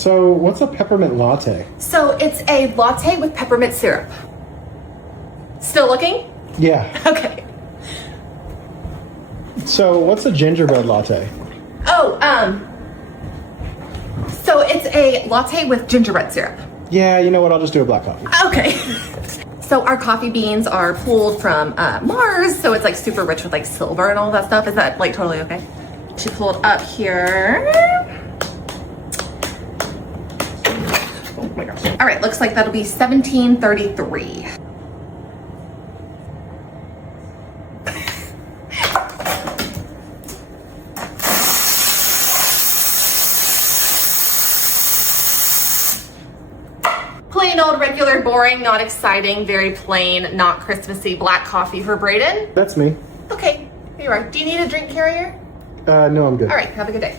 So, what's a peppermint latte? So it's a latte with peppermint syrup. Still looking? Yeah. Okay. So, what's a gingerbread latte? Oh, so it's a latte with gingerbread syrup. Yeah, you know what? I'll just do a black coffee. Okay. So our coffee beans are pulled from Mars, so it's like super rich with like silver and all that stuff. Is that like totally okay? She pulled up here. Oh my gosh. All right, looks like that'll be $17.33. Plain old, regular, boring, not exciting, very plain, not Christmassy black coffee for Brayden. That's me. Okay, here you are. Do you need a drink carrier? No, I'm good. All right, have a good day.